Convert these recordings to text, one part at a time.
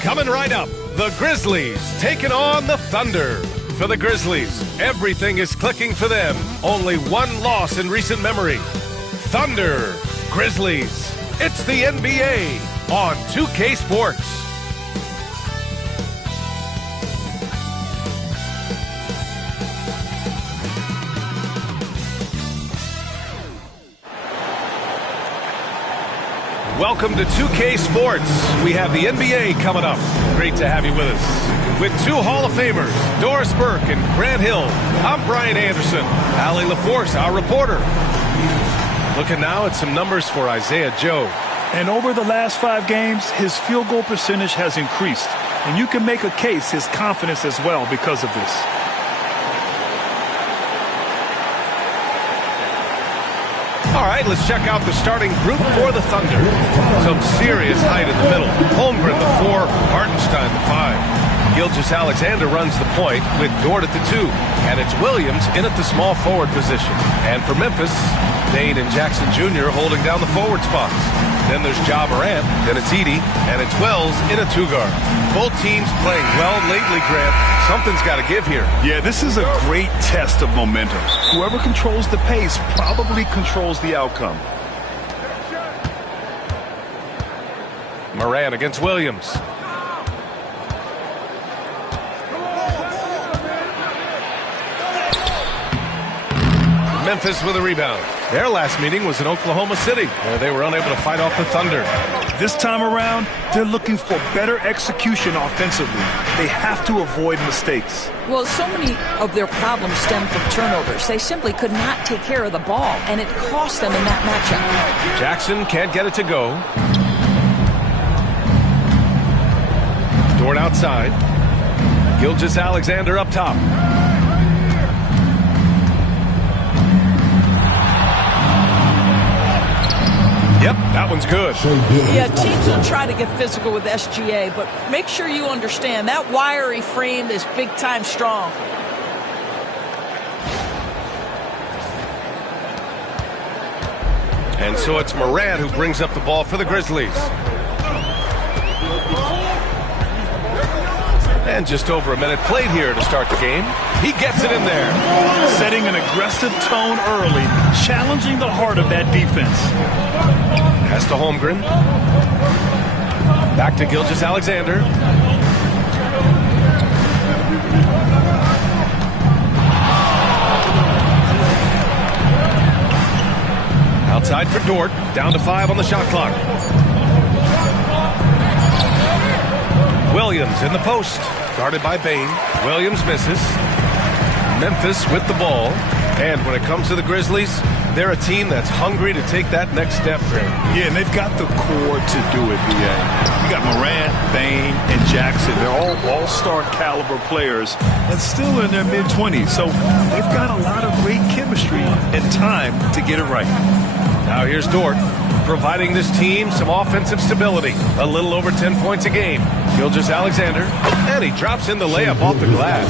Coming right up, the Grizzlies taking on the Thunder. For the Grizzlies, everything is clicking for them. Only one loss in recent memory. Thunder, Grizzlies. It's the NBA on 2K Sports. Welcome to 2K Sports. We have the NBA coming up. Great to have you with us. With two Hall of Famers, Doris Burke and Grant Hill, I'm Brian Anderson. Allie LaForce, our reporter. Looking now at some numbers for Isaiah Joe. And over the last 5 games, his field goal percentage has increased. And you can make a case his confidence as well because of this. All right, let's check out the starting group for the Thunder. Some serious height in the middle. Holmgren, the 4, Hartenstein, the 5. Gilgeous-Alexander runs the point with Dort at the 2. And it's Williams in at the small forward position. And for Memphis, Dane and Jackson Jr. holding down the forward spots. Then there's Ja Morant, then it's Edey, and it's Wells in a 2-guard. Both teams playing well lately, Grant. Something's got to give here. Yeah, this is a great test of momentum. Whoever controls the pace probably controls the outcome. Morant against Williams. Memphis with a rebound. Their last meeting was in Oklahoma City, where they were unable to fight off the Thunder. This time around, they're looking for better execution offensively. They have to avoid mistakes. Well, so many of their problems stem from turnovers. They simply could not take care of the ball, and it cost them in that matchup. Jackson can't get it to go. Dort outside. Gilgeous-Alexander up top. Yep, that one's good. Yeah, teams will try to get physical with SGA, but make sure you understand that wiry frame is big-time strong. And so it's Morant who brings up the ball for the Grizzlies. And just over a minute played here to start the game. He gets it in there. Setting an aggressive tone early, challenging the heart of that defense. Pass to Holmgren. Back to Gilgeous-Alexander. Outside for Dort. Down to 5 on the shot clock. Williams in the post. Guarded by Bain. Williams misses. Memphis with the ball. And when it comes to the Grizzlies, they're a team that's hungry to take that next step. Yeah, and they've got the core to do it, B.A. You got Morant, Bain, and Jackson. They're all all-star caliber players and still in their mid-20s. So they've got a lot of great chemistry and time to get it right. Now here's Dort, providing this team some offensive stability. A little over 10 points a game. Gilgeous-Alexander, and he drops in the layup off the glass.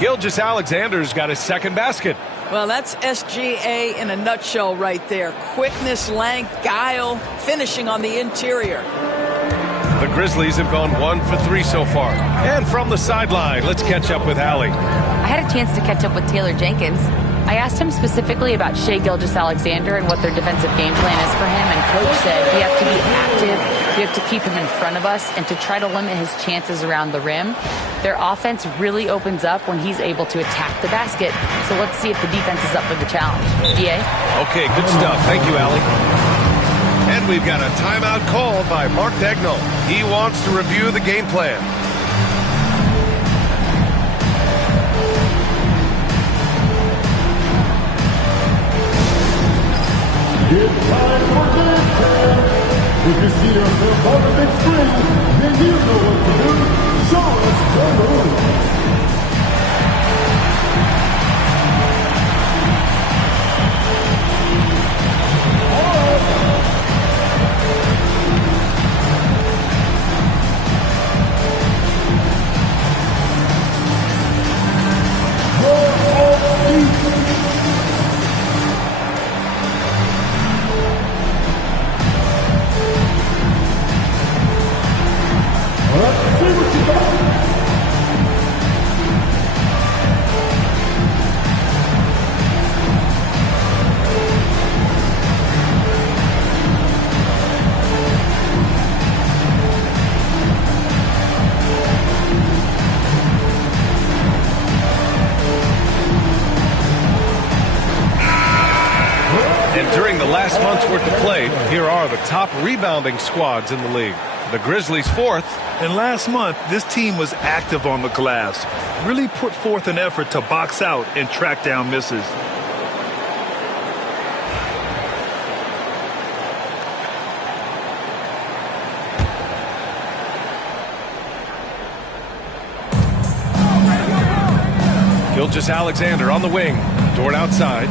Gilgeous-Alexander's got his second basket. Well, that's SGA in a nutshell right there. Quickness, length, guile, finishing on the interior. The Grizzlies have gone 1 for 3 so far. And from the sideline, let's catch up with Allie. I had a chance to catch up with Taylor Jenkins. I asked him specifically about Shai Gilgeous-Alexander and what their defensive game plan is for him, and Coach said we have to be active, we have to keep him in front of us, and to try to limit his chances around the rim. Their offense really opens up when he's able to attack the basket, so let's see if the defense is up for the challenge. DA? Okay, good stuff. Thank you, Allie. And we've got a timeout called by Mark Dagnall. He wants to review the game plan. It's time for game time. If you see yourself on the big screen, then you know what to do. So let's go. worth the play. Here are the top rebounding squads in the league. The Grizzlies 4th. And last month, this team was active on the glass. Really put forth an effort to box out and track down misses. Gilgeous-Alexander on the wing. Dort outside.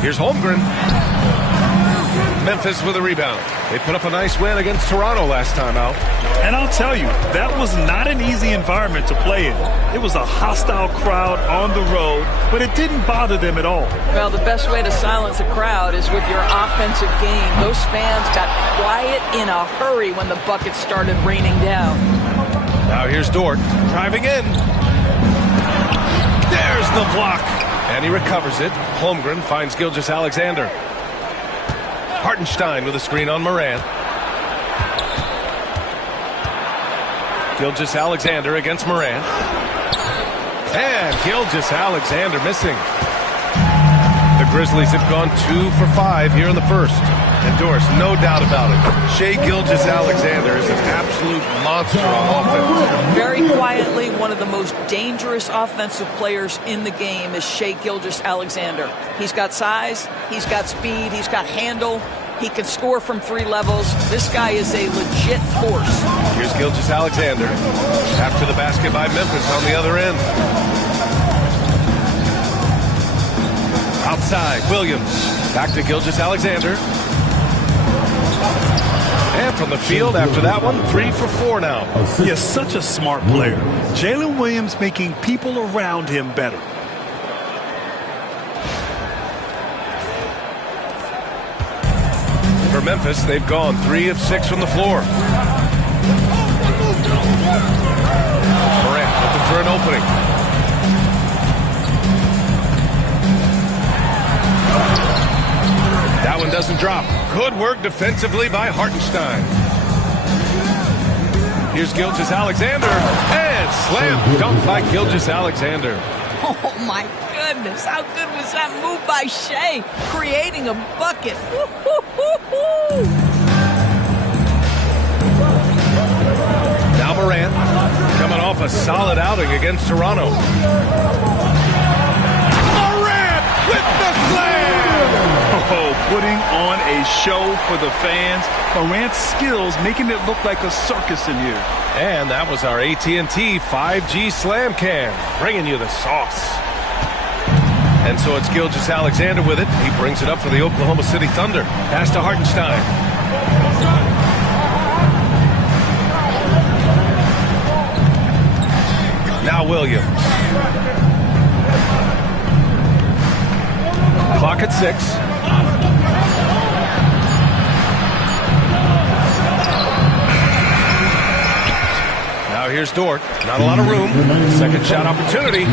Here's Holmgren. Memphis with a rebound. They put up a nice win against Toronto last time out. And I'll tell you, that was not an easy environment to play in. It was a hostile crowd on the road, but it didn't bother them at all. Well, the best way to silence a crowd is with your offensive game. Those fans got quiet in a hurry when the buckets started raining down. Now here's Dort driving in. There's the block. And he recovers it. Holmgren finds Gilgeous-Alexander. Hartenstein with a screen on Morant. Gilgeous-Alexander against Morant. And Gilgeous-Alexander missing. The Grizzlies have gone 2 for 5 here in the first. And Doris, no doubt about it, Shai Gilgeous-Alexander is an absolute monster on offense. Very quietly, one of the most dangerous offensive players in the game is Shai Gilgeous-Alexander. He's got size, he's got speed, he's got handle. He can score from 3 levels. This guy is a legit force. Here's Gilgeous-Alexander. After the basket by Memphis on the other end. Outside, Williams. Back to Gilgeous-Alexander. And from the field after that one, 3 for 4 now. Yes, such a smart player. Jalen Williams making people around him better. For Memphis, they've gone 3 of 6 from the floor. Morant looking for an opening. That one doesn't drop. Good work defensively by Hartenstein. Here's Gilgeous-Alexander. And slam dunk by Gilgeous-Alexander. Oh, my goodness. How good was that move by Shai? Creating a bucket. Now Morant coming off a solid outing against Toronto. Morant with the slam! Oh, putting on a show for the fans. Morant's skills making it look like a circus in here. And that was our AT&T 5G Slam Cam, bringing you the sauce. And so it's Gilgeous-Alexander with it. He brings it up for the Oklahoma City Thunder. Pass to Hartenstein. Now Williams. Clock at 6. Now here's Dort. Not a lot of room. Second shot opportunity.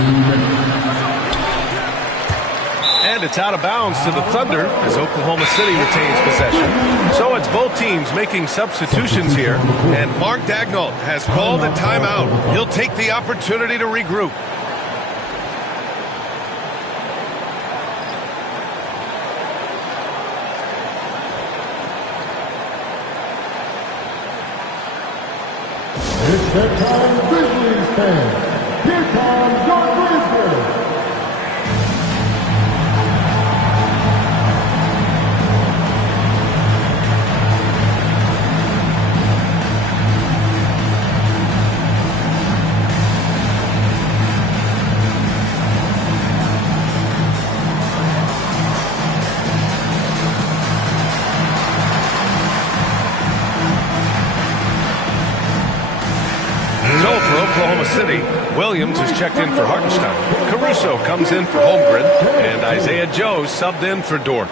And it's out of bounds to the Thunder as Oklahoma City retains possession. So it's both teams making substitutions here. And Mark Daigneault has called a timeout. He'll take the opportunity to regroup. It's that time, Grizzlies fans. Here comes your Grizzlies. So for Oklahoma City, Williams is checked in for Hartenstein. Caruso comes in for Holmgren, and Isaiah Joe subbed in for Dort.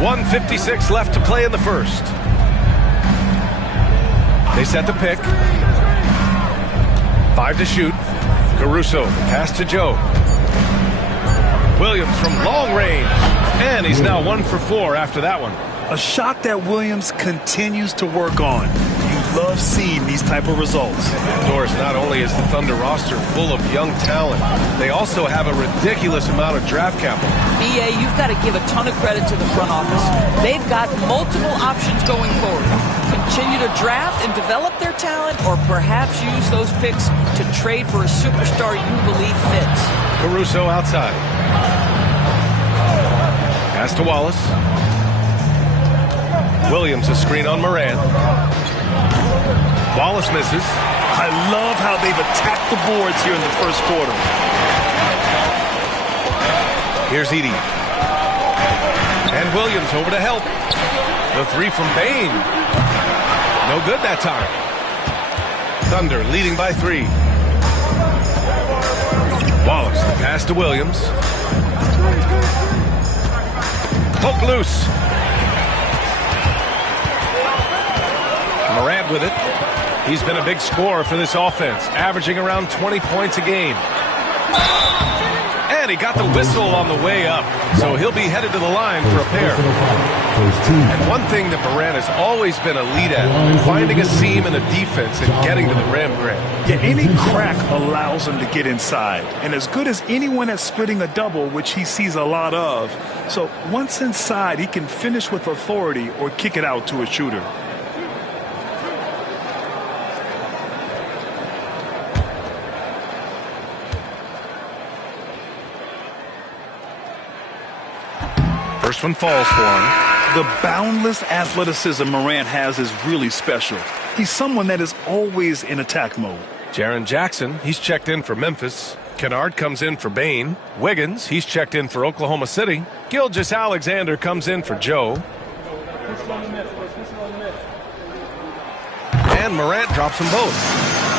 .156 left to play in the first. They set the pick. 5 to shoot. Caruso, pass to Joe. Williams from long range. And he's now 1 for 4 after that one. A shot that Williams continues to work on. You love seeing these type of results. Of course, not only is the Thunder roster full of young talent, they also have a ridiculous amount of draft capital. BA, you've got to give a ton of credit to the front office. They've got multiple options going forward. Continue to draft and develop their talent, or perhaps use those picks to trade for a superstar you believe fits. Caruso outside. Pass to Wallace. Williams a screen on Moran. Wallace misses. I love how they've attacked the boards here in the first quarter. Here's Edey. And Williams over to help. The three from Bain. No good that time. Thunder leading by 3. Wallace, the pass to Williams. Poke loose. Morant with it. He's been a big scorer for this offense, averaging around 20 points a game. And he got the whistle on the way up, so he'll be headed to the line for a pair. And one thing that Morant has always been elite at, finding a seam in a defense and getting to the rim, Grant. Yeah, any crack allows him to get inside. And as good as anyone at splitting a double, which he sees a lot of. So once inside, he can finish with authority or kick it out to a shooter. First one falls for him. The boundless athleticism Morant has is really special. He's someone that is always in attack mode. Jaren Jackson, he's checked in for Memphis. Kennard comes in for Bain. Wiggins, he's checked in for Oklahoma City. Gilgeous-Alexander comes in for Joe. And Morant drops them both.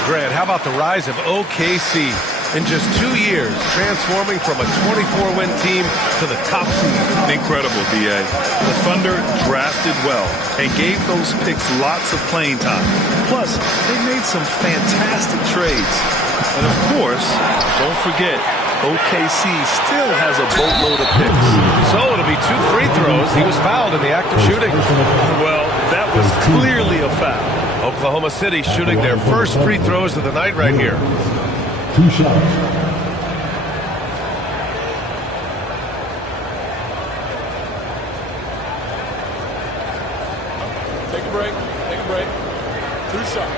Grant, how about the rise of OKC? In just 2 years, transforming from a 24-win team to the top seed. Incredible, B.A. The Thunder drafted well and gave those picks lots of playing time. Plus, they made some fantastic trades. And of course, don't forget, OKC still has a boatload of picks. So it'll be 2 free throws. He was fouled in the act of shooting. Well, that was clearly a foul. Oklahoma City shooting their first free throws of the night right here. 2 shots. Take a break. Take a break. 2 shots.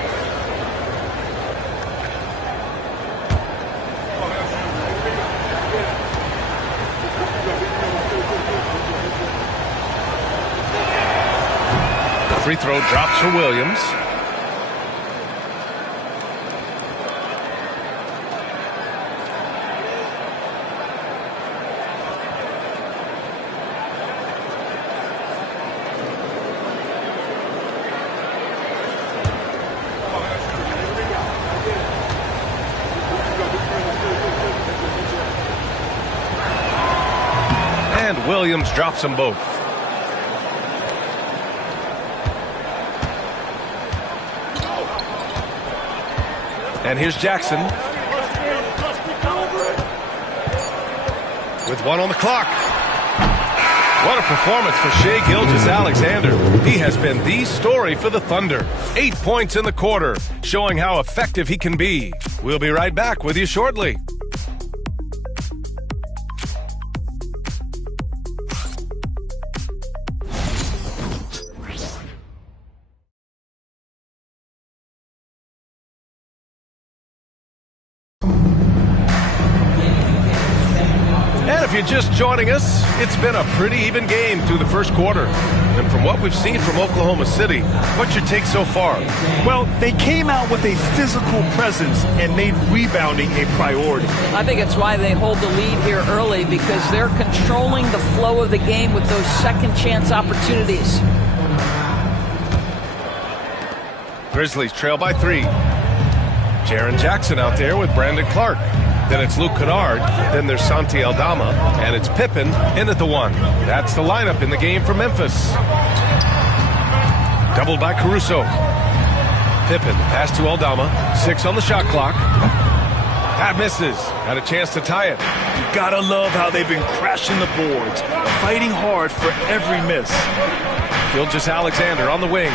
The free throw drops for Williams. Williams drops them both. And here's Jackson. With 1 on the clock. What a performance for Shai Gilgeous-Alexander. He has been the story for the Thunder. 8 points in the quarter, showing how effective he can be. We'll be right back with you shortly. If you're just joining us, it's been a pretty even game through the first quarter. And from what we've seen from Oklahoma City, what's your take so far? Well, they came out with a physical presence and made rebounding a priority. I think it's why they hold the lead here early, because they're controlling the flow of the game with those second chance opportunities. Grizzlies trail by 3. Jaren Jackson out there with Brandon Clark. Then it's Luke Kennard. Then there's Santi Aldama. And it's Pippen in at the 1. That's the lineup in the game for Memphis. Doubled by Caruso. Pippen, pass to Aldama. 6 on the shot clock. That misses. Had a chance to tie it. You gotta love how they've been crashing the boards, fighting hard for every miss. Gilgeous-Alexander on the wing.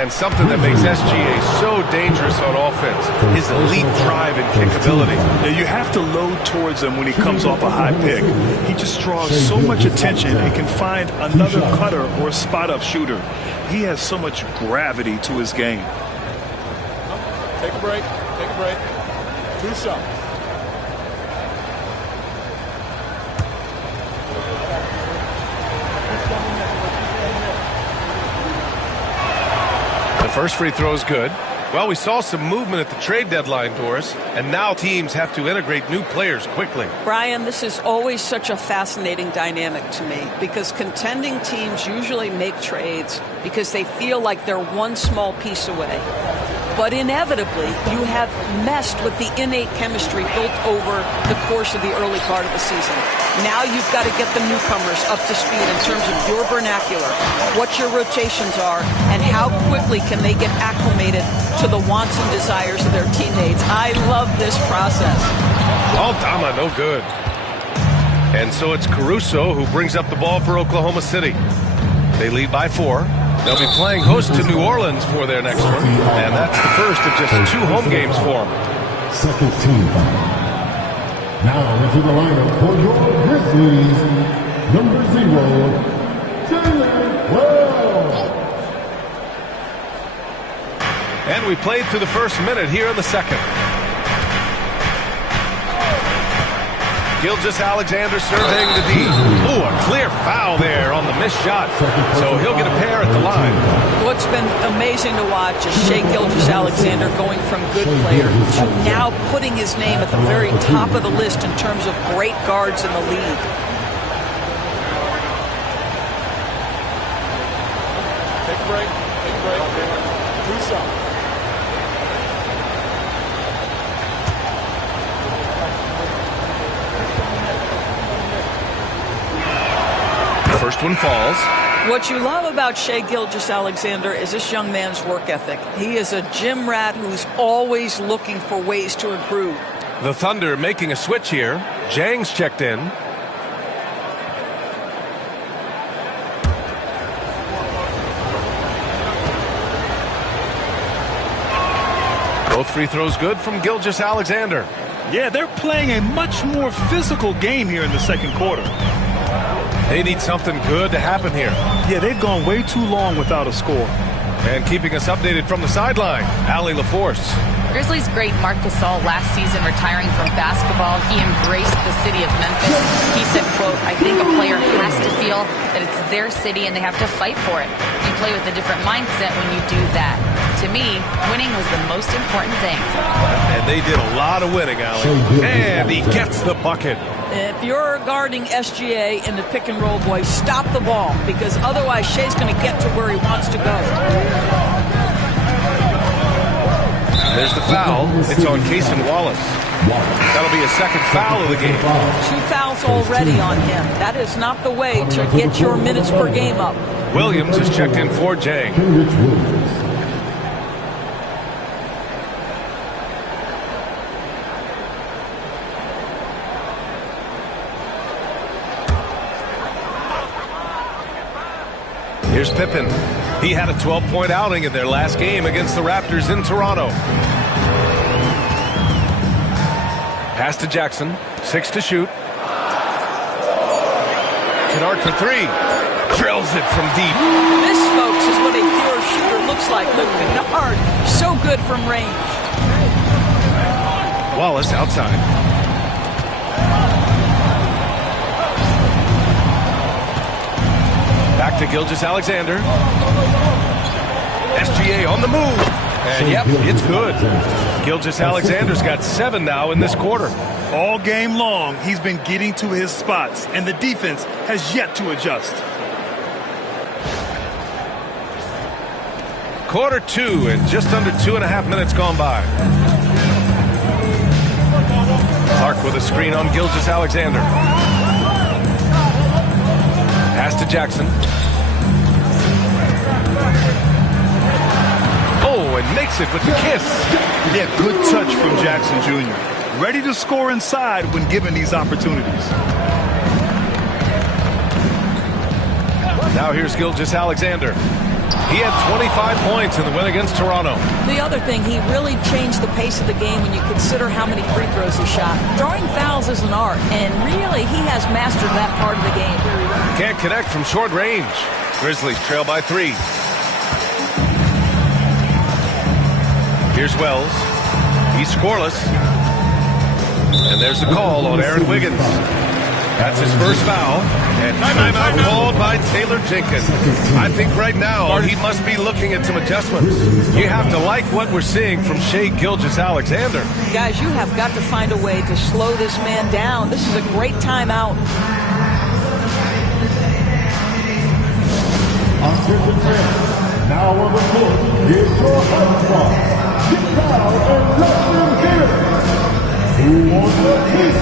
And something that makes SGA so dangerous on offense, his elite drive and kickability. Yeah, you have to load towards him when he comes off a high pick. He just draws so much attention and can find another cutter or a spot-up shooter. He has so much gravity to his game. Take a break. Take a break. 2 shots. The first free throw is good. Well, we saw some movement at the trade deadline, Doris, and now teams have to integrate new players quickly. Brian, this is always such a fascinating dynamic to me because contending teams usually make trades because they feel like they're one small piece away. But inevitably, you have messed with the innate chemistry built over the course of the early part of the season. Now you've got to get the newcomers up to speed in terms of your vernacular, what your rotations are, and how quickly can they get acclimated to the wants and desires of their teammates. I love this process. Aldama, no good. And so it's Caruso who brings up the ball for Oklahoma City. They lead by 4. They'll be playing host to New Orleans for their next one, and that's the first of just 2 home games for them. Second team foul. Now into the lineup for your Grizzlies, number 0, Jalen Wells. And we played through the first minute here in the second. Gilgeous-Alexander surveying the D. Ooh, a clear foul there on the missed shot. So he'll get a pair at the line. What's been amazing to watch is Shai Gilgeous-Alexander going from good player to now putting his name at the very top of the list in terms of great guards in the league. Take a break. Take a break. 2 shots. First one falls. What you love about Shai Gilgeous-Alexander is this young man's work ethic. He is a gym rat who's always looking for ways to improve. The Thunder making a switch here. Jang's checked in. Both free throws good from Gilgeous-Alexander. Yeah, they're playing a much more physical game here in the second quarter. They need something good to happen here. Yeah, they've gone way too long without a score. And keeping us updated from the sideline, Allie LaForce. Grizzlies great Marc Gasol last season retiring from basketball. He embraced the city of Memphis. He said, quote, "I think a player has to feel that it's their city and they have to fight for it. You play with a different mindset when you do that." To me, winning was the most important thing. And they did a lot of winning, Allie. And he gets the bucket. If you're guarding SGA in the pick and roll, boys, stop the ball because otherwise Shai's going to get to where he wants to go. There's the foul. It's on Cason Wallace. That'll be a second foul of the game. 2 fouls already on him. That is not the way to get your minutes per game up. Williams is checked in for Jang. Here's Pippen. He had a 12-point outing in their last game against the Raptors in Toronto. Pass to Jackson. 6 to shoot. Kennard for 3. Drills it from deep. This, folks, is what a pure shooter looks like. Luke Kennard, so good from range. Wallace outside. Back to Gilgeous-Alexander. SGA on the move. And yep, it's good. Gilgeous-Alexander's got 7 now in this quarter. All game long, he's been getting to his spots, and the defense has yet to adjust. Quarter 2 and just under 2.5 minutes gone by. Clark with a screen on Gilgeous-Alexander. Pass to Jackson. Oh, and makes it with the kiss. Yeah, good touch from Jackson Jr. Ready to score inside when given these opportunities. Now here's Gilgeous-Alexander. He had 25 points in the win against Toronto. The other thing, he really changed the pace of the game when you consider how many free throws he shot. Drawing fouls is an art, and really he has mastered that part of the game. Can't connect from short range. Grizzlies trail by 3. Here's Wells. He's scoreless. And there's the call on Aaron Wiggins. That's his first foul. And timeout called by Taylor Jenkins. I think right now he must be looking at some adjustments. You have to like what we're seeing from Shai Gilgeous-Alexander. Guys, you have got to find a way to slow this man down. This is a great timeout. Now on the court is your head spot. Get down and let them hear. Who wants the piece?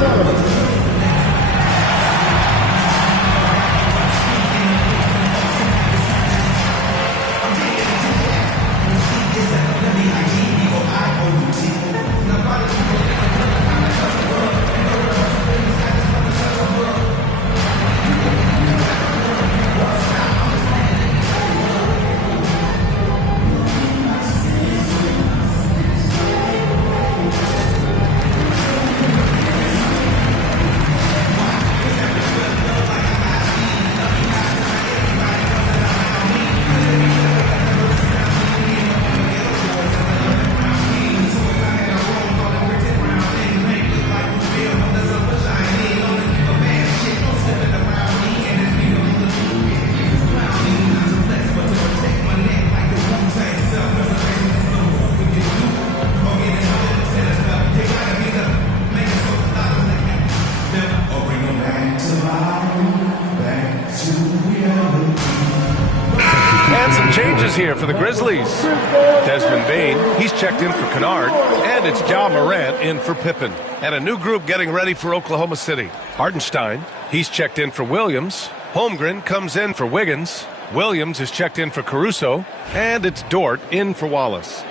Here for the Grizzlies. Desmond Bane, he's checked in for Kennard, and it's Ja Morant in for Pippen. And a new group getting ready for Oklahoma City. Hartenstein, he's checked in for Williams. Holmgren comes in for Wiggins. Williams is checked in for Caruso, and it's Dort in for Wallace.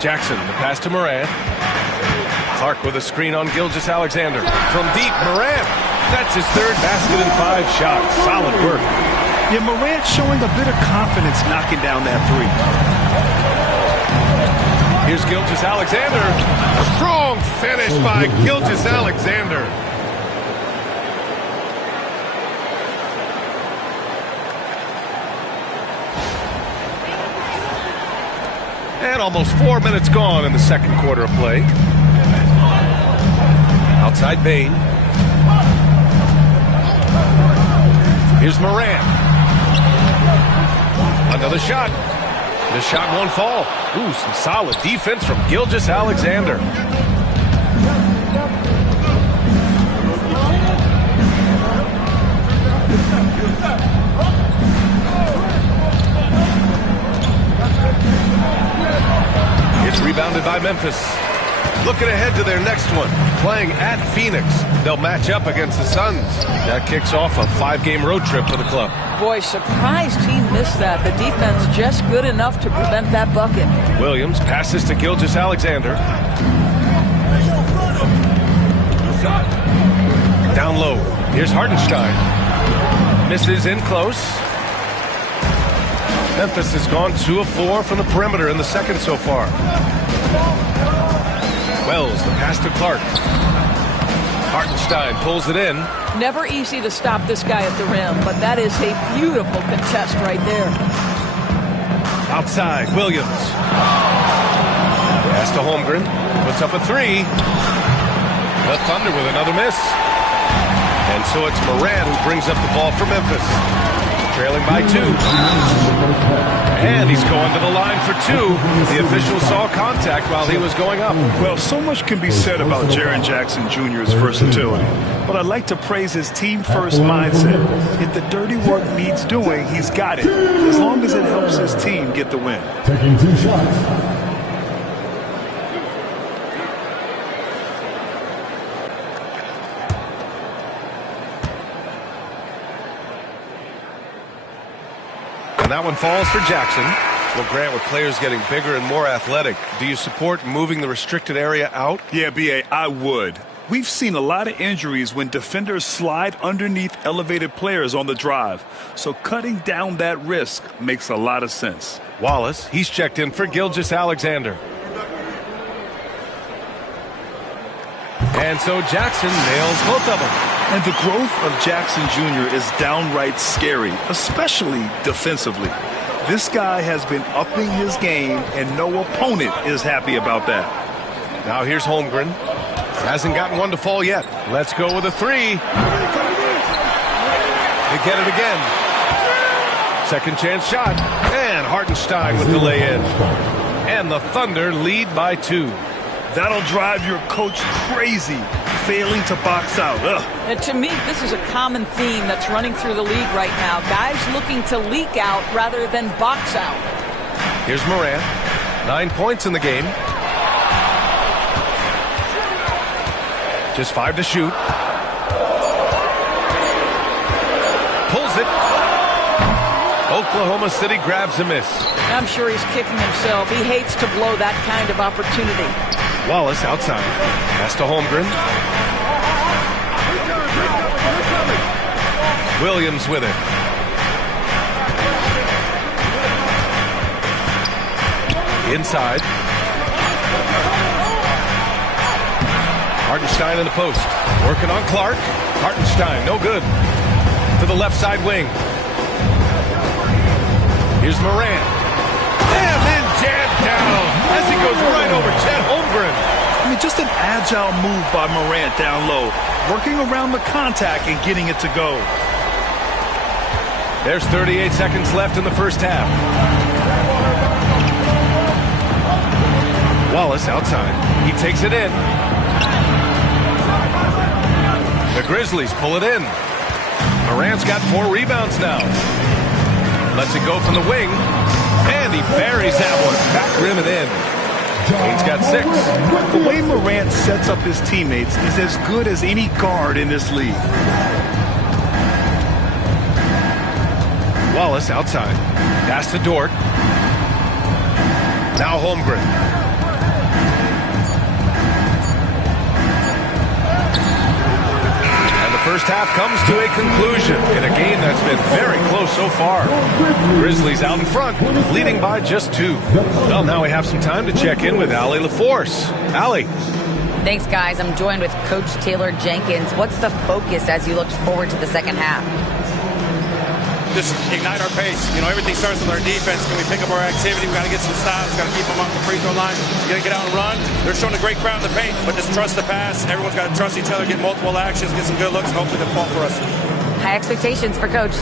Jackson, the pass to Morant. Clark with a screen on Gilgeous-Alexander. From deep, Morant. That's his third basket in 5 shots. Solid work. Yeah, Morant showing a bit of confidence knocking down that three. Here's Gilgeous-Alexander. Strong finish by Gilgeous-Alexander. And almost 4 minutes gone in the second quarter of play. Outside Bane. Here's Morant. Another shot. The shot won't fall. Ooh, some solid defense from Gilgeous-Alexander. It's rebounded by Memphis. Looking ahead to their next one, playing at Phoenix. They'll match up against the Suns. That kicks off a 5-game road trip for the club. Boy, surprised he missed that. The defense just good enough to prevent that bucket. Williams passes to Gilgeous-Alexander. Down low. Here's Hartenstein. Misses in close. Memphis has gone 2 of 4 from the perimeter in the second so far. Wells, the pass to Clark. Hartenstein pulls it in. Never easy to stop this guy at the rim, but that is a beautiful contest right there. Outside, Williams. Pass to Holmgren. Puts up a 3. The Thunder with another miss. And so it's Morant who brings up the ball for Memphis. Trailing by 2. And he's going to the line for 2. The official saw contact while he was going up. Well, so much can be said about Jaren Jackson Jr.'s versatility. But I'd like to praise his team-first mindset. If the dirty work needs doing, he's got it. As long as it helps his team get the win. Taking 2 shots. And that one falls for Jackson. Well, Grant, with players getting bigger and more athletic, do you support moving the restricted area out? Yeah, B.A., I would. We've seen a lot of injuries when defenders slide underneath elevated players on the drive. So cutting down that risk makes a lot of sense. Wallace, he's checked in for Gilgeous-Alexander. And so Jackson nails both of them. And the growth of Jackson Jr. is downright scary, especially defensively. This guy has been upping his game, and no opponent is happy about that. Now here's Holmgren. Hasn't gotten one to fall yet. Let's go with a three. They get it again. Second chance shot. And Hartenstein with the lay-in. And the Thunder lead by 2. That'll drive your coach crazy, failing to box out. And to me, this is a common theme that's running through the league right now. Guys looking to leak out rather than box out. Here's Morant. 9 points in the game. Just 5 to shoot. Pulls it. Oklahoma City grabs a miss. I'm sure he's kicking himself. He hates to blow that kind of opportunity. Wallace outside. Pass to Holmgren. Williams with it. Inside. Hartenstein in the post. Working on Clark. Hartenstein, no good. To the left side wing. Here's Morant. And then jammed down as he goes right over Chet Holmgren. I mean, just an agile move by Morant down low, working around the contact and getting it to go. There's 38 seconds left in the first half. Wallace outside. He takes it in. The Grizzlies pull it in. Morant's got 4 rebounds now. Lets it go from the wing. And he buries that one. Back rim and in. Wayne's got 6. The way Morant sets up his teammates is as good as any guard in this league. Wallace outside. Pass to Dort. Now Holmgren. First half comes to a conclusion in a game that's been very close so far. Grizzlies out in front, leading by just 2. Well, now we have some time to check in with Allie LaForce. Allie. Thanks, guys. I'm joined with Coach Taylor Jenkins. What's the focus as you look forward to the second half? Just ignite our pace. You know, everything starts with our defense. Can we pick up our activity? We got to get some stops. Got to keep them off the free throw line. We got to get out and run. They're showing a great crowd in the paint, but just trust the pass. Everyone's got to trust each other, get multiple actions, get some good looks, and hopefully they'll fall for us. High expectations for Coach.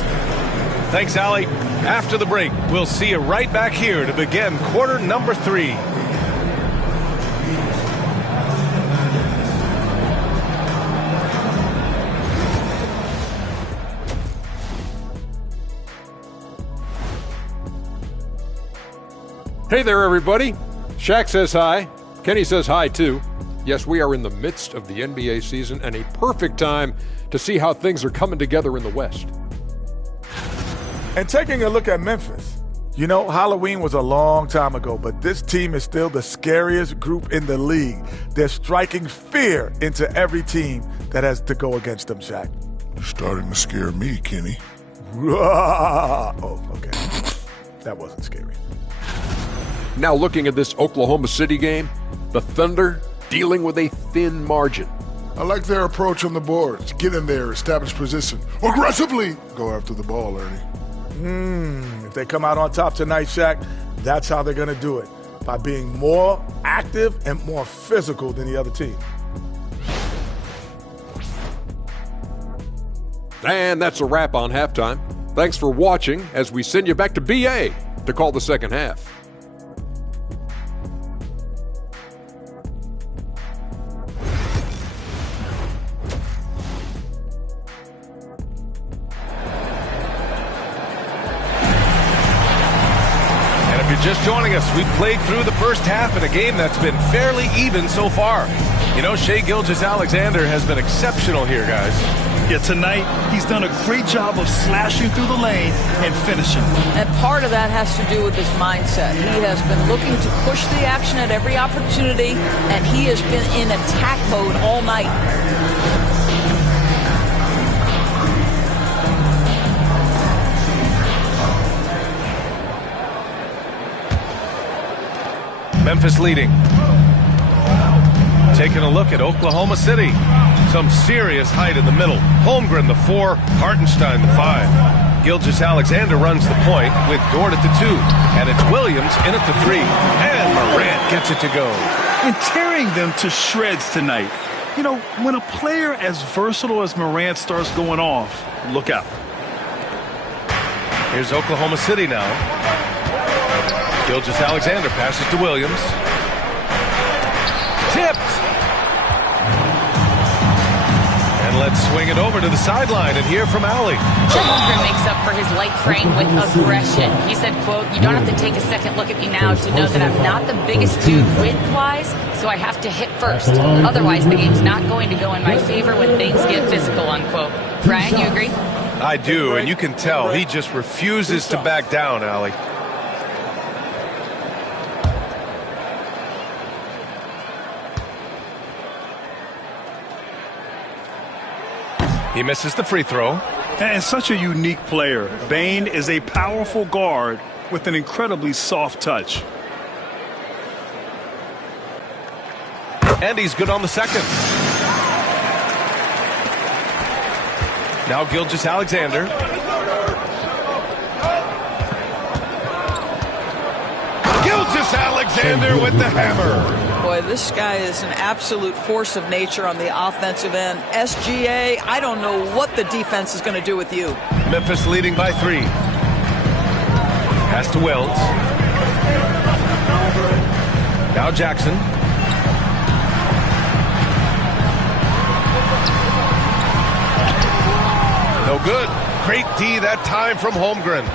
Thanks, Allie. After the break, we'll see you right back here to begin quarter number 3. Hey there, everybody. Shaq says hi. Kenny says hi, too. Yes, we are in the midst of the NBA season and a perfect time to see how things are coming together in the West. And taking a look at Memphis, you know, Halloween was a long time ago, but this team is still the scariest group in the league. They're striking fear into every team that has to go against them, Shaq. You're starting to scare me, Kenny. Oh, okay. That wasn't scary. Now looking at this Oklahoma City game, the Thunder dealing with a thin margin. I like their approach on the boards. Get in there, establish position. Aggressively go after the ball, Ernie. If they come out on top tonight, Shaq, that's how they're going to do it. By being more active and more physical than the other team. And that's a wrap on halftime. Thanks for watching as we send you back to BA to call the second half. Just joining us, we've played through the first half in a game that's been fairly even so far. You know, Shai Gilgeous-Alexander has been exceptional here, guys. Yeah, tonight he's done a great job of slashing through the lane and finishing. And part of that has to do with his mindset. He has been looking to push the action at every opportunity, and he has been in attack mode all night. Memphis leading. Taking a look at Oklahoma City. Some serious height in the middle. Holmgren, the 4. Hartenstein, the 5. Gilgeous-Alexander runs the point with Dort at the 2. And it's Williams in at the 3. And Morant gets it to go. And tearing them to shreds tonight. You know, when a player as versatile as Morant starts going off, look out. Here's Oklahoma City now. Gilgeous-Alexander passes to Williams. Tipped. And let's swing it over to the sideline and hear from Allie. Chet Holmgren makes up for his light frame with aggression. He said, quote, "You don't have to take a second look at me now to know that I'm not the biggest dude width-wise, so I have to hit first. Otherwise, the game's not going to go in my favor when things get physical," unquote. Brian, you agree? I do, and you can tell he just refuses to back down, Allie. He misses the free throw. And such a unique player. Bane is a powerful guard with an incredibly soft touch. And he's good on the second. Now Gilgeous-Alexander. Gilgeous-Alexander with the hammer. Boy, this guy is an absolute force of nature on the offensive end. SGA, I don't know what the defense is going to do with you. Memphis leading by 3. Pass to Wells. Now Jackson. No good. Great D that time from Holmgren.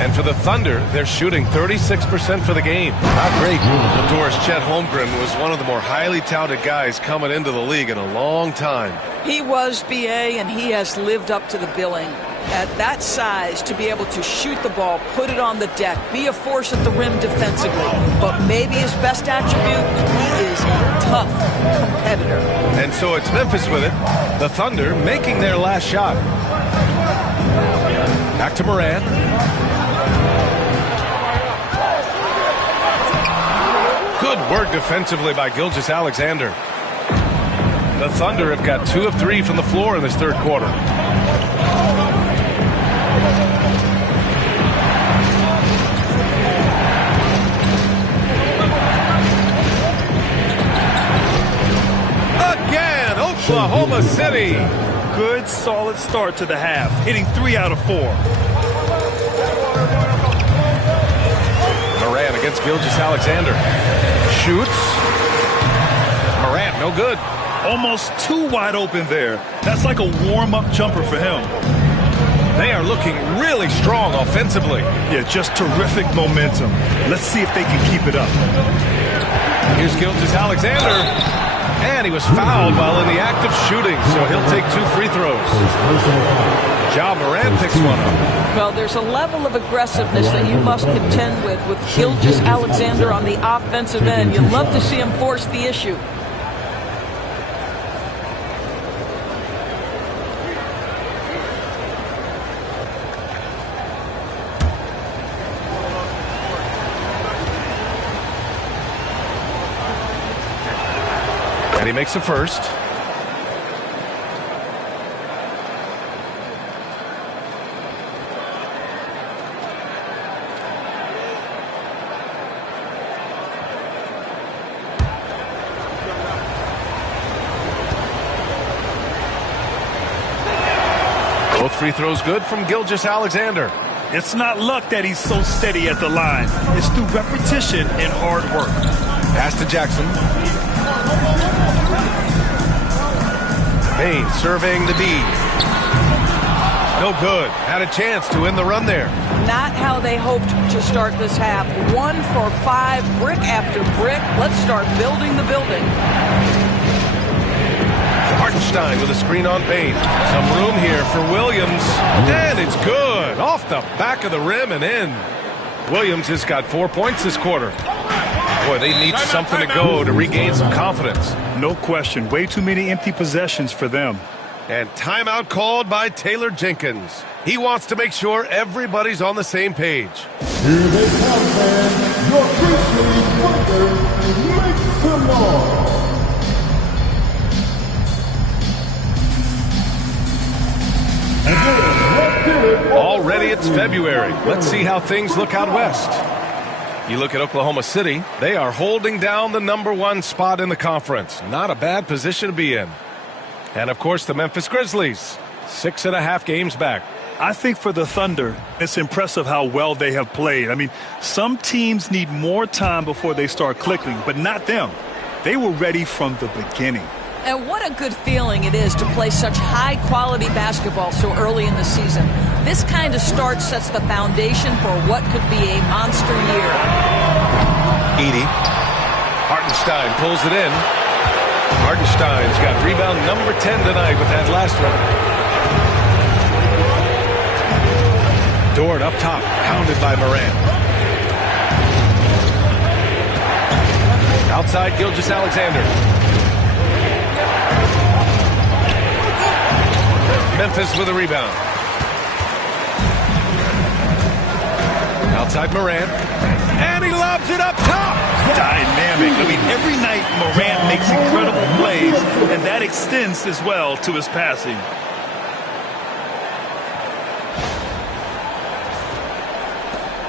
And for the Thunder, they're shooting 36% for the game. Not great. Doris Chet Holmgren was one of the more highly touted guys coming into the league in a long time. He was, BA, and he has lived up to the billing. At that size, to be able to shoot the ball, put it on the deck, be a force at the rim defensively. But maybe his best attribute, he is a tough competitor. And so it's Memphis with it. The Thunder making their last shot. Back to Morant. Good work defensively by Gilgeous-Alexander. The Thunder have got 2 of 3 from the floor in this third quarter. Again, Oklahoma City. Good, solid start to the half, hitting 3 out of 4. Morant against Gilgeous-Alexander. Shoots. Morant, no good. Almost too wide open there. That's like a warm-up jumper for him. They are looking really strong offensively. Yeah, just terrific momentum. Let's see if they can keep it up. Here's Gilgeous-Alexander. And he was fouled while in the act of shooting, so he'll take 2 free throws. Ja Morant picks one up. Well, there's a level of aggressiveness that you must contend with Gilgeous-Alexander on the offensive end. You'd love to see him force the issue. And he makes the first. Both free throws good from Gilgeous-Alexander. It's not luck that he's so steady at the line. It's through repetition and hard work. Pass to Jackson. Bane serving the D. No good. Had a chance to win the run there. Not how they hoped to start this half. 1 for 5, brick after brick. Let's start building the building. Hartenstein with a screen on Payne. Some room here for Williams. And it's good. Off the back of the rim and in. Williams has got 4 points this quarter. Boy, they need something to go to regain some confidence. No question. Way too many empty possessions for them. And timeout called by Taylor Jenkins. He wants to make sure everybody's on the same page. Here they come, fans. Your Grizzlies Thunder make some noise. Already it's February. Let's see how things look out west. You look at Oklahoma City, they are holding down the #1 spot in the conference. Not a bad position to be in. And, of course, the Memphis Grizzlies, 6.5 games back. I think for the Thunder, it's impressive how well they have played. I mean, some teams need more time before they start clicking, but not them. They were ready from the beginning. And what a good feeling it is to play such high-quality basketball so early in the season. This kind of start sets the foundation for what could be a monster year. Edey. Hartenstein pulls it in. Hartenstein's got rebound number 10 tonight with that last one. Dort up top, pounded by Morant. Outside, Gilgeous-Alexander. Memphis with a rebound. Outside Morant. And he lobs it up top. Dynamic. I mean, every night Morant makes incredible plays, and that extends as well to his passing.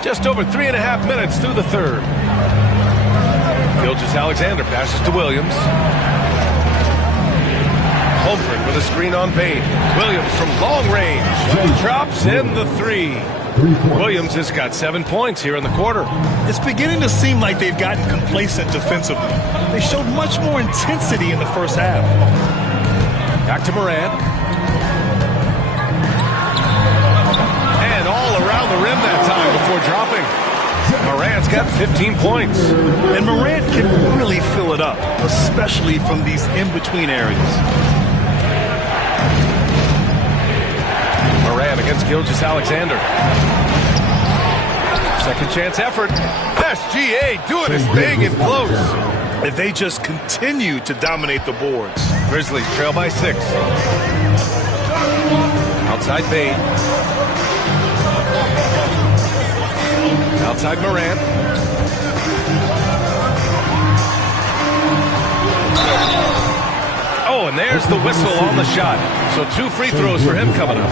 Just over 3.5 minutes through the third. Gilgeous-Alexander passes to Williams. Holmgren with a screen on Payne. Williams from long range. Drops in the three. Williams has got 7 points here in the quarter. It's beginning to seem like they've gotten complacent defensively. They showed much more intensity in the first half. Back to Morant. And all around the rim that time before dropping. Morant's got 15 points. And Morant can really fill it up, especially from these in-between areas. Morant against Gilgeous-Alexander. Second chance effort. SGA doing his thing in close. If they just continue to dominate the boards. Grizzlies trail by 6. Outside Payne. Outside Morant. Oh, and there's the whistle on the shot. So 2 free throws for him coming up.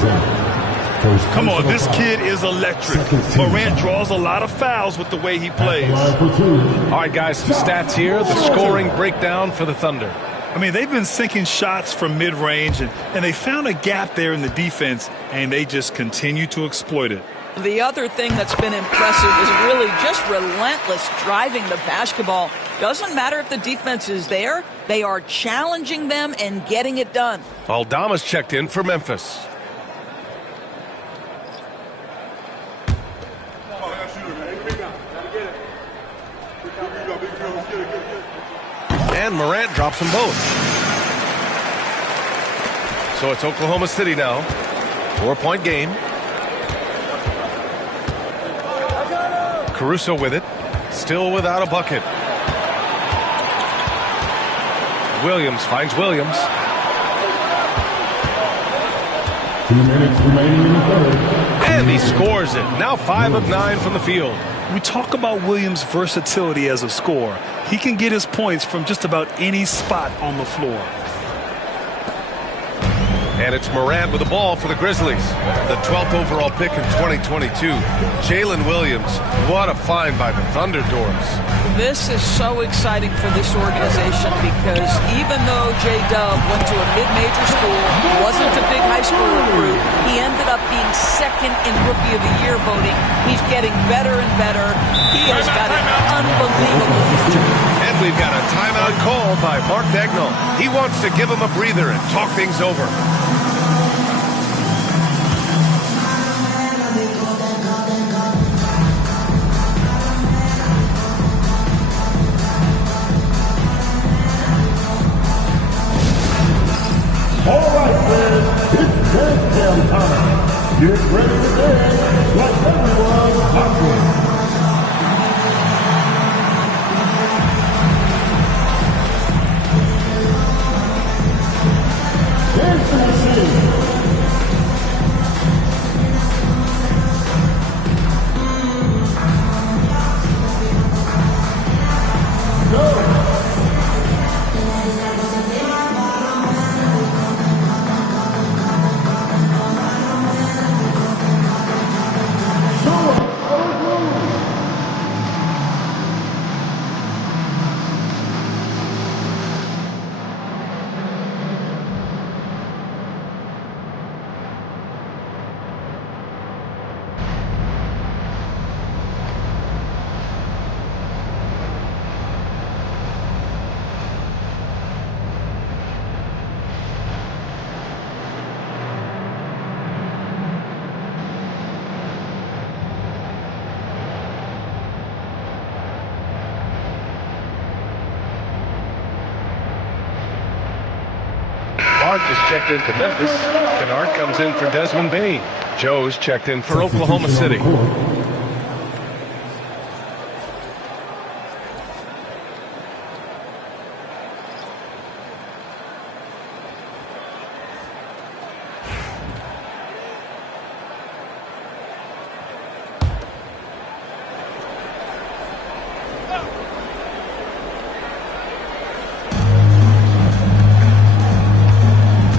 Come on, this kid is electric. Morant draws a lot of fouls with the way he plays. All right, guys, some stats here. The scoring breakdown for the Thunder. I mean, they've been sinking shots from mid-range, and they found a gap there in the defense, and they just continue to exploit it. The other thing that's been impressive is really just relentless driving the basketball. Doesn't matter if the defense is there. They are challenging them and getting it done. Aldama's checked in for Memphis. And Morant drops them both. So it's Oklahoma City now. 4-point game. Caruso with it. Still without a bucket. Williams finds Williams. 2 minutes remaining in the third. And he scores it. Now 5 of 9 from the field. We talk about Williams' versatility as a scorer. He can get his points from just about any spot on the floor. And it's Morant with the ball for the Grizzlies. The 12th overall pick in 2022. Jalen Williams. What a find by the Thunder Doors. This is so exciting for this organization because even though J-Dub went to a mid-major school, wasn't a big high school recruit, he ended up being second in Rookie of the Year voting. He's getting better and better. He has got an unbelievable future. And we've got a timeout called by Mark Dagnall. He wants to give him a breather and talk things over. halftime. Get ready to dance like everyone's hungry. Dance machine. Mark is checked in for Memphis. Kennard comes in for Desmond Bain. Joe's checked in for Oklahoma City.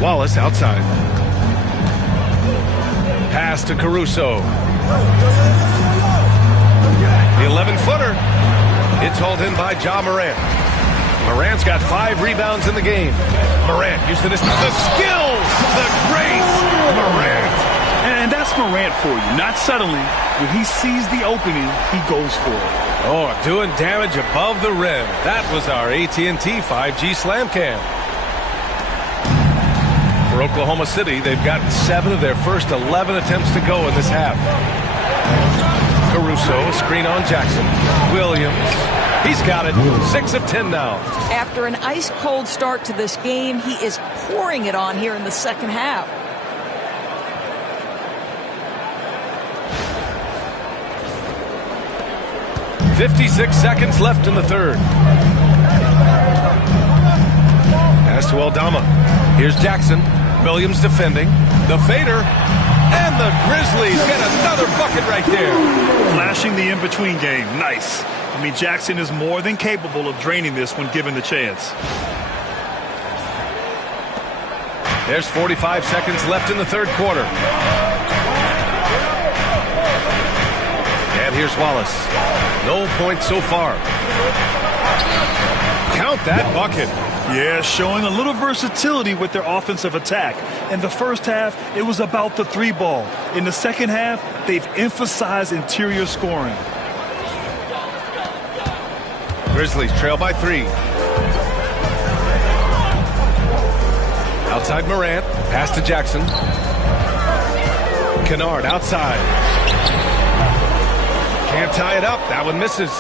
Wallace outside. Pass to Caruso. The 11-footer. It's hauled in by Ja Morant. Morant's got 5 rebounds in the game. Morant used to this. The skill, the grace, Morant. And that's Morant for you. Not suddenly. When he sees the opening, he goes for it. Oh, doing damage above the rim. That was our AT&T 5G Slam Cam. For Oklahoma City, they've gotten 7 of their first 11 attempts to go in this half. Caruso, a screen on Jackson. Williams, he's got it. 6 of 10 now. After an ice-cold start to this game, he is pouring it on here in the second half. .56 seconds left in the third. Pass to Aldama. Here's Jackson. Williams defending. The fader. And the Grizzlies get another bucket right there. Flashing the in-between game. Nice. I mean, Jackson is more than capable of draining this when given the chance. There's 45 seconds left in the third quarter. And here's Wallace. No points so far. Count that bucket. Yeah, showing a little versatility with their offensive attack. In the first half, it was about the 3-ball. In the second half, they've emphasized interior scoring. Grizzlies trail by 3. Outside Morant. Pass to Jackson. Kennard outside. Can't tie it up. That one misses.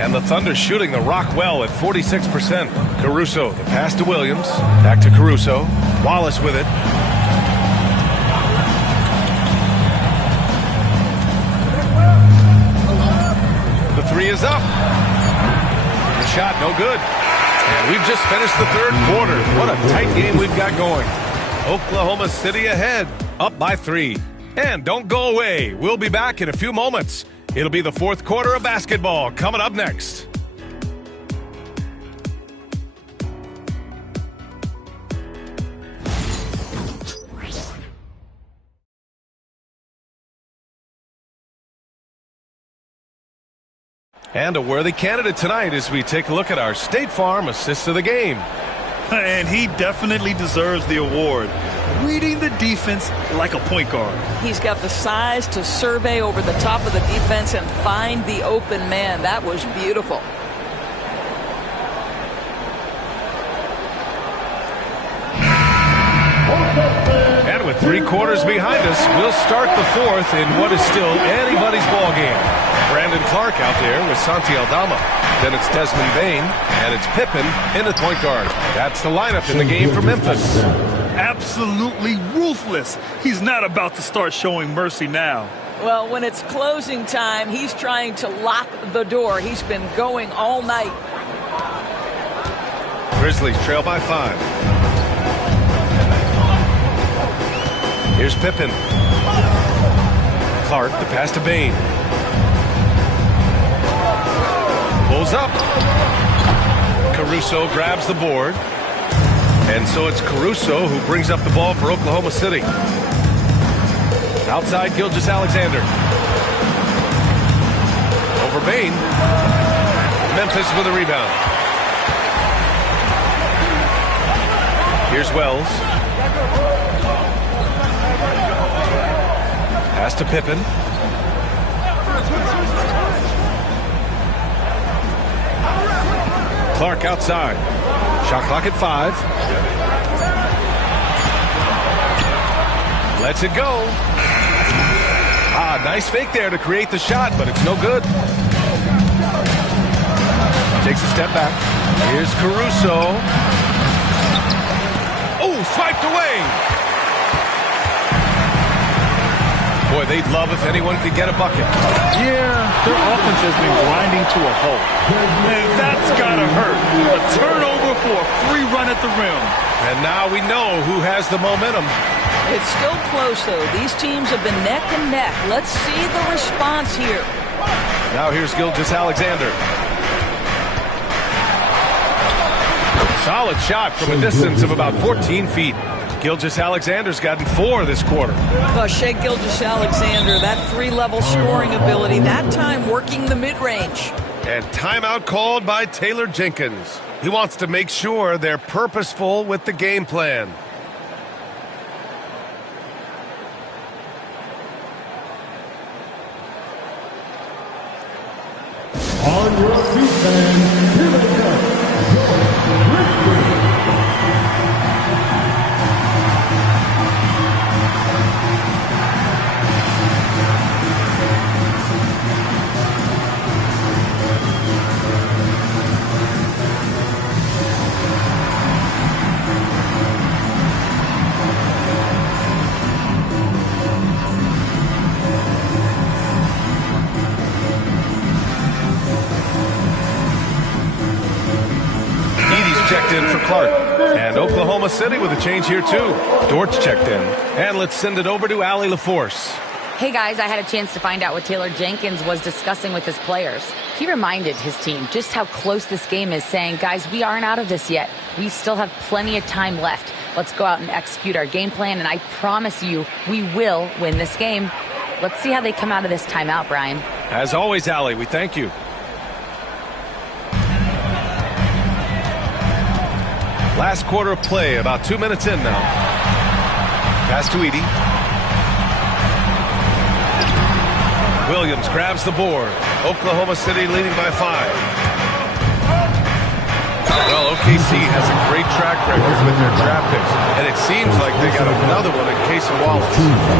And the Thunder shooting the rock well at 46%. Caruso, the pass to Williams. Back to Caruso. Wallace with it. The 3 is up. The shot no good. And we've just finished the third quarter. What a tight game we've got going. Oklahoma City ahead, up by 3. And don't go away. We'll be back in a few moments. It'll be the fourth quarter of basketball coming up next. And a worthy candidate tonight as we take a look at our State Farm Assist of the Game. And he definitely deserves the award. Reading the defense like a point guard. He's got the size to survey over the top of the defense and find the open man. That was beautiful. And with 3 quarters behind us, we'll start the fourth in what is still anybody's ball game. Brandon Clark out there with Santi Aldama. Then it's Desmond Bain, and it's Pippen in the point guard. That's the lineup in the game for Memphis. absolutely ruthless. He's not about to start showing mercy now. Well, when it's closing time, he's trying to lock the door. He's been going all night. Grizzlies trail by 5. Here's Pippen. Clark, the pass to Bane. Pulls up. Caruso grabs the board. And so it's Caruso who brings up the ball for Oklahoma City. Outside, Gilgeous-Alexander. Over Bane. Memphis with a rebound. Here's Wells. Pass to Pippen. Clark outside. Shot clock at 5. Lets it go. Nice fake there to create the shot, but it's no good. Takes a step back. Here's Caruso. Oh, swiped away. Boy, they'd love if anyone could get a bucket. Yeah, their offense has been grinding to a halt. And that's gotta hurt. A turnover for a free run at the rim. And now we know who has the momentum. It's still close, though. These teams have been neck and neck. Let's see the response here. Now here's Gilgeous-Alexander. Solid shot from a distance of about 14 feet. Gilgeous-Alexander's gotten 4 this quarter. Well, Shai Gilgeous-Alexander, that 3-level scoring ability, that time working the mid-range. And timeout called by Taylor Jenkins. He wants to make sure they're purposeful with the game plan. On your feet, fans, here they come, your Grizzlies. Checked in for Clark. And Oklahoma City with a change here, too. Dortch checked in. And let's send it over to Allie LaForce. Hey, guys, I had a chance to find out what Taylor Jenkins was discussing with his players. He reminded his team just how close this game is, saying, guys, we aren't out of this yet. We still have plenty of time left. Let's go out and execute our game plan, and I promise you, we will win this game. Let's see how they come out of this timeout, Brian. As always, Allie, we thank you. Last quarter of play, about 2 minutes in now. Pass to Edey. Williams grabs the board. Oklahoma City leading by 5. Well, OKC has a great track record with their draft picks, and it seems like they got another one in Casey Wallace.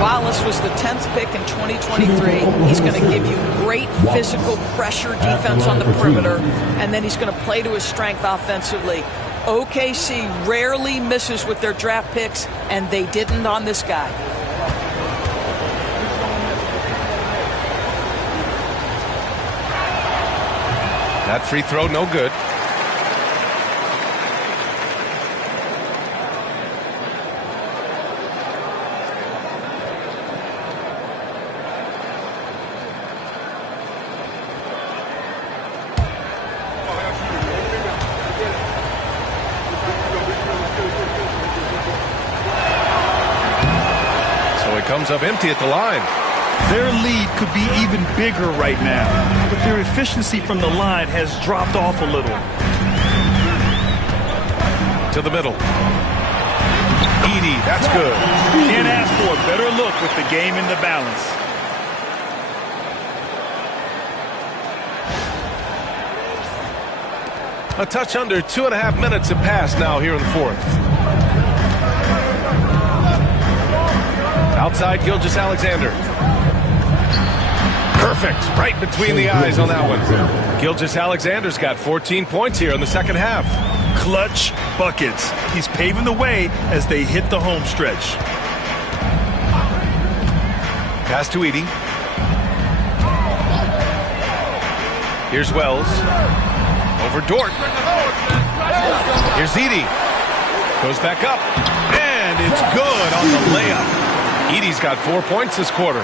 Wallace was the 10th pick in 2023. He's going to give you great physical pressure defense on the perimeter, and then he's going to play to his strength offensively. OKC rarely misses with their draft picks, and they didn't on this guy. That free throw, no good. Comes up empty at the line. Their lead could be even bigger right now, but their efficiency from the line has dropped off a little. To the middle. Edey, that's good. Can't ask for a better look with the game in the balance. A touch under 2.5 minutes have passed now here in the 4th. Outside, Gilgeous-Alexander. Perfect. Right between the eyes on that one. Gilgeous-Alexander's got 14 points here in the second half. clutch buckets. He's paving the way as they hit the home stretch. Pass to Edey. Here's Wells. Over Dort. Here's Edey. Goes back up. And it's good on the layup. Edey's got 4 points this quarter.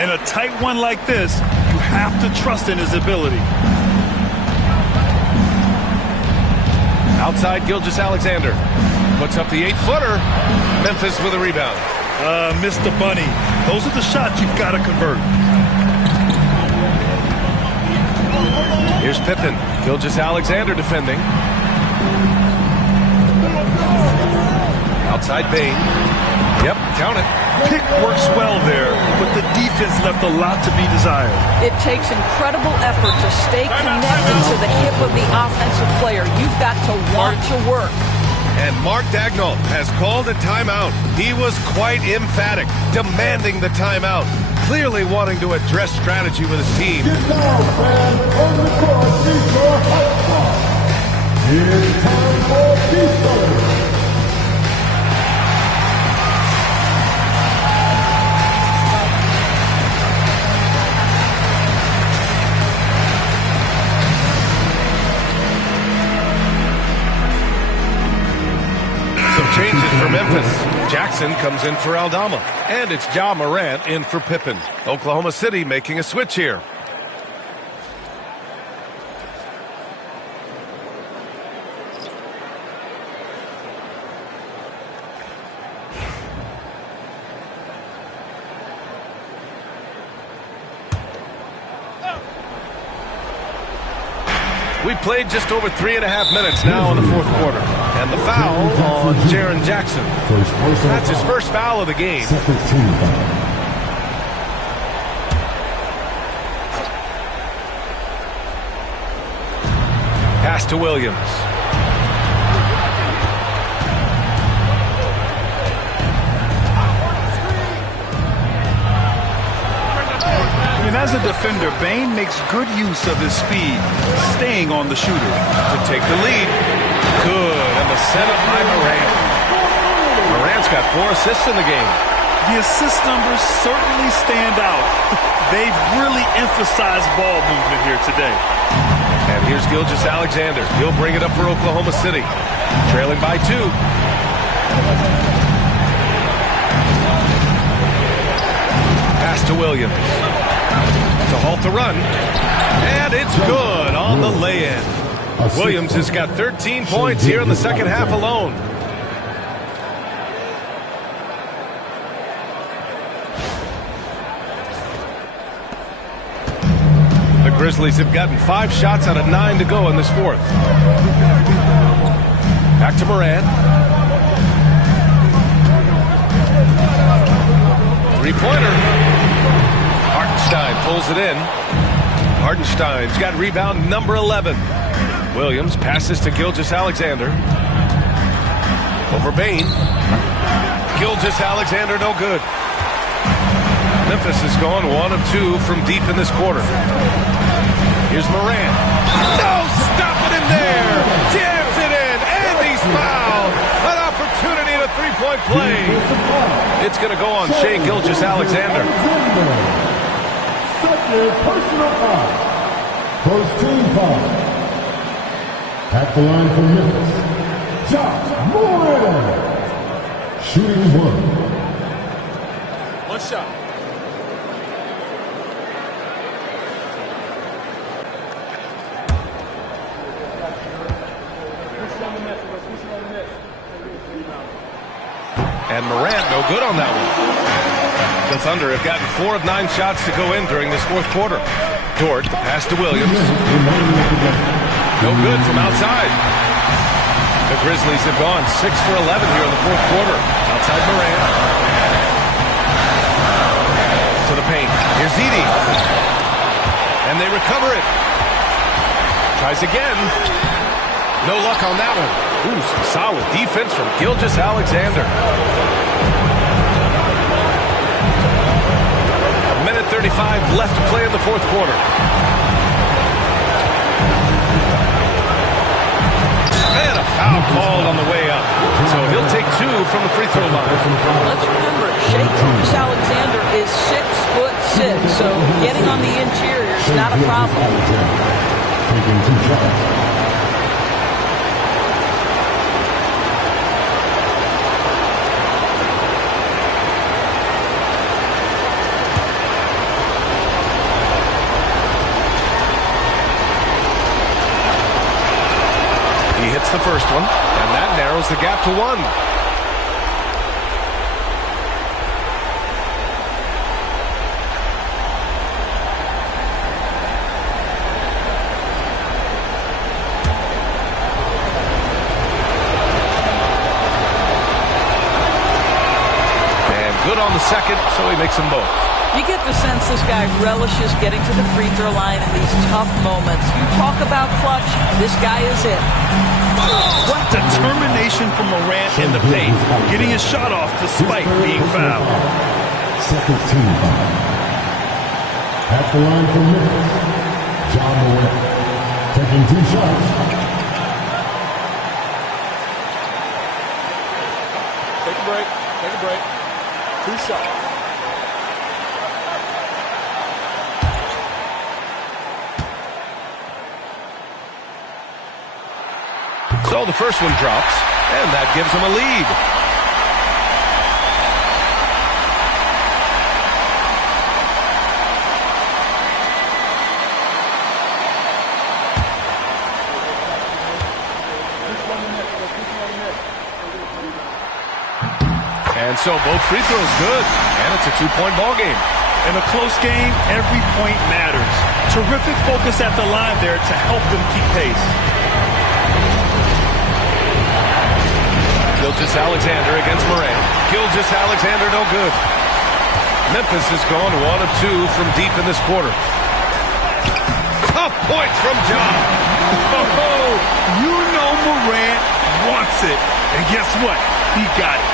In a tight one like this, you have to trust in his ability. Outside, Gilgeous-Alexander puts up the 8-footer. Memphis with a rebound. Missed the bunny. Those are the shots you've got to convert. Here's Pippen. Gilgeous-Alexander defending. Outside Bain. Yep, count it. Pick works well there, but the defense left a lot to be desired. It takes incredible effort to stay connected to the hip of the offensive player. You've got to want to work. And Mark Daigneault has called a timeout. He was quite emphatic, demanding the timeout, clearly wanting to address strategy with his team. Get down, man. On the court, these are hot spots. It's time for defense. Changes for Memphis. Jackson comes in for Aldama. And it's Ja Morant in for Pippen. Oklahoma City making a switch here. We played just over 3.5 minutes now in the fourth quarter. And the foul on Jaren Jackson. That's his first foul of the game. Pass to Williams. And as a defender, Bain makes good use of his speed, staying on the shooter. To take the lead. Good. And the setup by Morant. Morant's got 4 assists in the game. The assist numbers certainly stand out. They've really emphasized ball movement here today. And here's Gilgeous-Alexander. He'll bring it up for Oklahoma City. Trailing by 2. Pass to Williams. To halt the run. And it's good on the lay-in. Williams has got 13 points here in the second half alone. The Grizzlies have gotten 5 shots out of 9 to go in this fourth. Back to Morant. 3-pointer. Hartenstein pulls it in. Hartenstein's got rebound number 11. Williams passes to Gilgeous-Alexander. Over Bain. Gilgeous-Alexander no good. Memphis has gone 1 of 2 from deep in this quarter. Here's Morant. No, stopping him there. Jams it in, and he's fouled. An opportunity at a 3-point play. It's going to go on Shai Gilgeous-Alexander. Second personal foul. First team foul. At the line for Memphis, Ja Morant. Shooting 1. One shot. And Morant no good on that one. The Thunder have gotten 4 of 9 shots to go in during this fourth quarter. Dort, the pass to Williams. No good from outside. The Grizzlies have gone 6 for 11 here in the fourth quarter. Outside Morant. To the paint. Here's Edey. And they recover it. Tries again. No luck on that one. Ooh, some solid defense from Gilgeous-Alexander. 1:35 left to play in the fourth quarter. And a Foul called on the way up. So he'll take 2 from the free throw line. Let's remember, Shai Gilgeous-Alexander is 6'6", so getting on the interior is not a problem. Taking 2 shots. He hits the first one, and that narrows the gap to 1. And good on the second, so he makes them both. You get the sense this guy relishes getting to the free throw line in these tough moments. You talk about clutch, this guy is it. What determination from Morant in the paint, getting his shot off despite being fouled. Second team foul. At the line for Memphis, John Morant, taking 2 shots. Take a break. Take a break. 2 shots. So the first one drops, and that gives him a lead. And so both free throws good, and it's a 2-point ball game. In a close game, every point matters. Terrific focus at the line there to help them keep pace. Gilgeous-Alexander against Morant. Gilgeous-Alexander no good. Memphis has gone 1 of 2 from deep in this quarter. Tough point from John. Oh, you know Morant wants it. And guess what? He got it.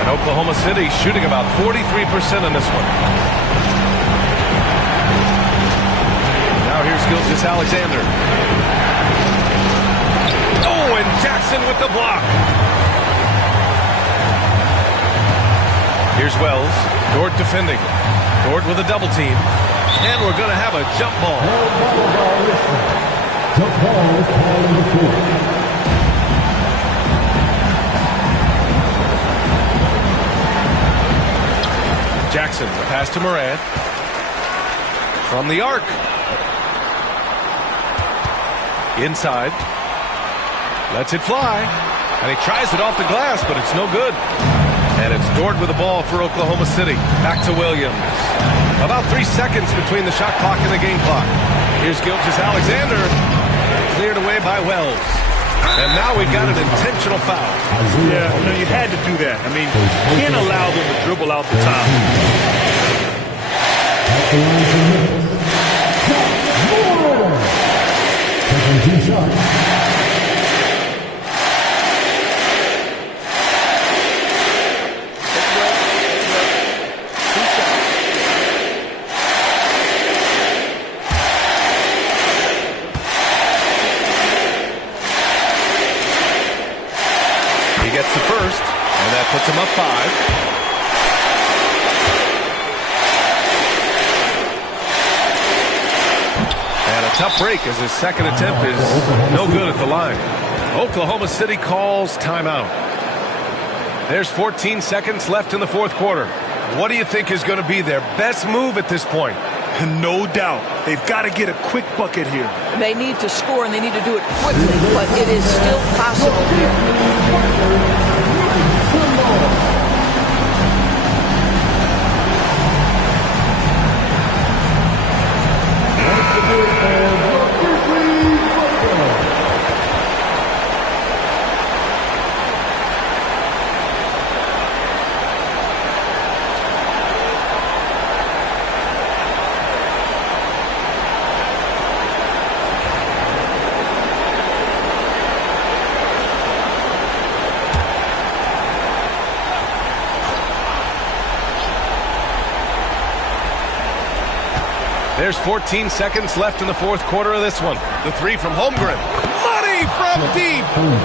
And Oklahoma City shooting about 43% in this one. Here's Gilgeous-Alexander. Oh, and Jackson with the block. Here's Wells. Dort defending. Dort with a double team. And we're going to have a jump ball. Jump ball is called on the floor. Jackson, the pass to Morant. From the arc. Inside. Lets it fly. And he tries it off the glass, but it's no good. And it's Dort with the ball for Oklahoma City. Back to Williams. About 3 seconds between the shot clock and the game clock. Here's Gilgeous-Alexander. Cleared away by Wells. And now we've got an intentional foul. Yeah, you had to do that. I mean, you can't allow them to dribble out the top. At the line for Memphis, taking 2 shots. He gets the first, and that puts him up 5. And a tough break as his second attempt is no good at the line. Oklahoma City calls timeout. There's 14 seconds left in the fourth quarter. What do you think is going to be their best move at this point? No doubt. They've got to get a quick bucket here. They need to score, and they need to do it quickly, but it is still possible here. There's 14 seconds left in the fourth quarter of this one. The three from Holmgren. Money from deep.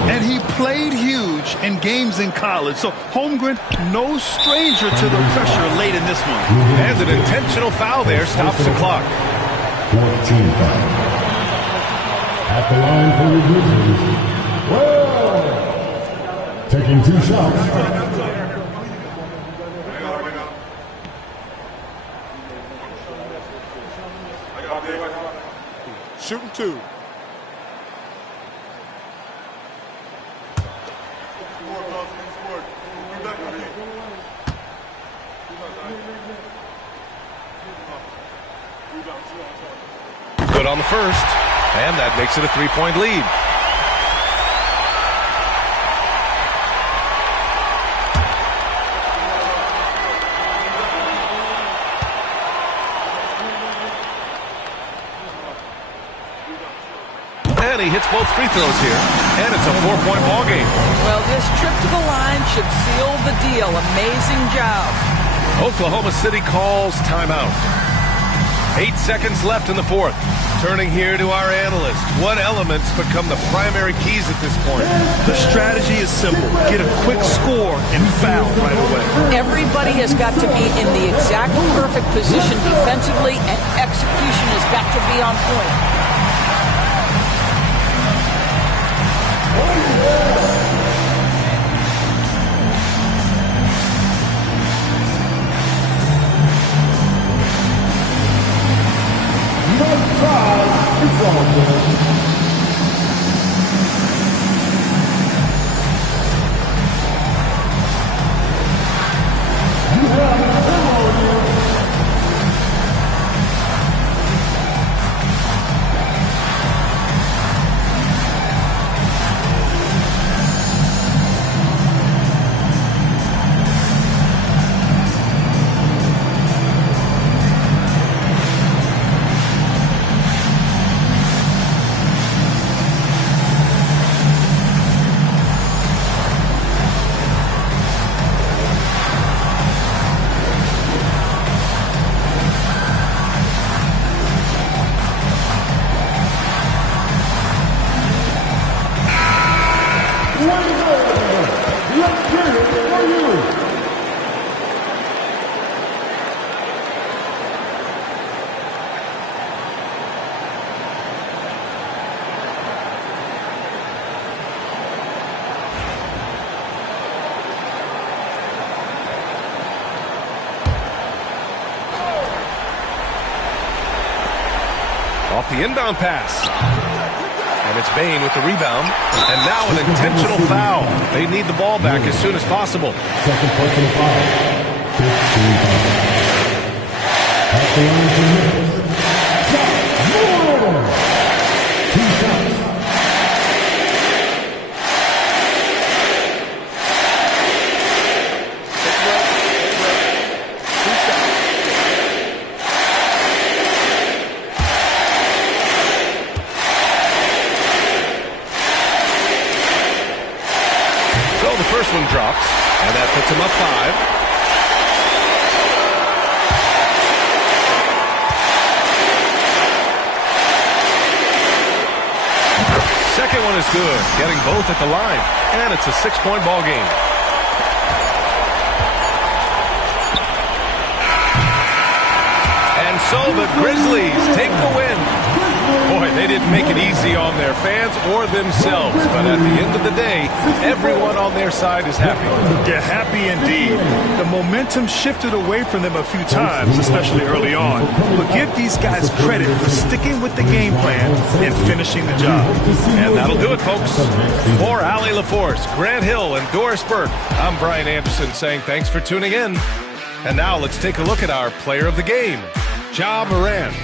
And he played huge in games in college. So Holmgren, no stranger to the pressure late in this one. And an intentional foul there stops the clock. 14 foul. At the line for the Grizzlies. Well, taking 2 shots. Shooting 2. Good on the first, and that makes it a 3-point lead. And he hits both free throws here, and it's a 4-point ball game. Well, this trip to the line should seal the deal. Amazing job. Oklahoma City calls timeout. 8 seconds left in the fourth. Turning here to our analyst. What elements become the primary keys at this point? The strategy is simple. Get a quick score and foul right away. Everybody has got to be in the exact perfect position defensively, and execution has got to be on point. Off the inbound pass. And it's Bain with the rebound. And now an intentional foul. They need the ball back as soon as possible. Second personal foul. 15 foul. At the line for Memphis. 2 shots. First one drops, and that puts him up 5. Second one is good, getting both at the line, and it's a 6-point ball game. And so the Grizzlies take the win. Boy, they didn't make it easy on their fans or themselves, but at the end of the day, everyone on their side is happy. Yeah, happy indeed. The momentum shifted away from them a few times, especially early on. But give these guys credit for sticking with the game plan and finishing the job. And that'll do it, folks. For Allie LaForce, Grant Hill, and Doris Burke, I'm Brian Anderson saying thanks for tuning in. And now let's take a look at our player of the game, Ja Morant.